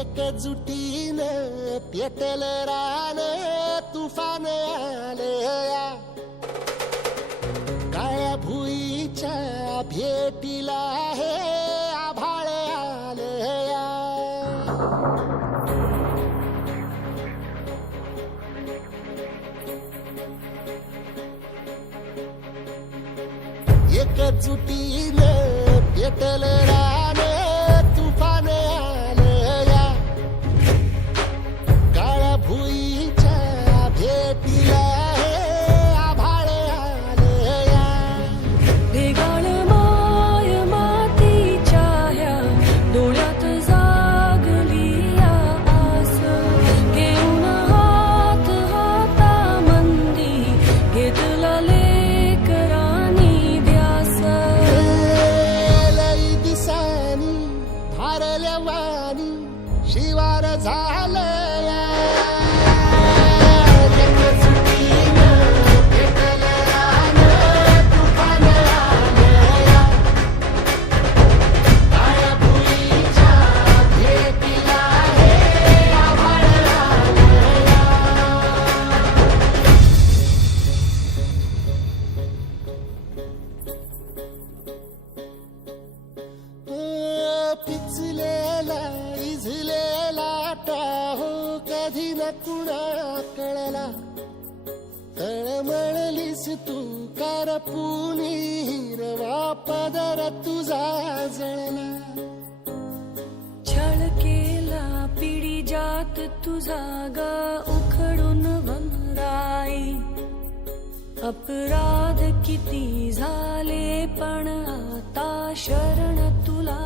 एकजुटीनं पेटल रान तुफान आलया काळ्या भुईच्या भेटीला हे आभाळ आलया एकजुटीनं पेटल रान तुफान आलया काळ्या भुईच्या भेटीला हे आभाळ आलया ढेगाळ माय मातीच्या ह्या डोळ्यात जागली या आस घेऊन हात हातामंदी घेतला लेकरांनी ध्यास लई दिसानी भारल्या वाणी शिवार झालया पेटल रान तुफान आलया काळ्या भुईच्या भेटीला हे आभाळ आलया पिचलेला इझलेला टाहो कधी न कुणा कळला तळमळलीस तू करपुनी हिरवा पदर तुझा जळला छळ केला पिढी जात तुझा गा उखडून वनराई अपराध किती झाले पण आता शरण तुला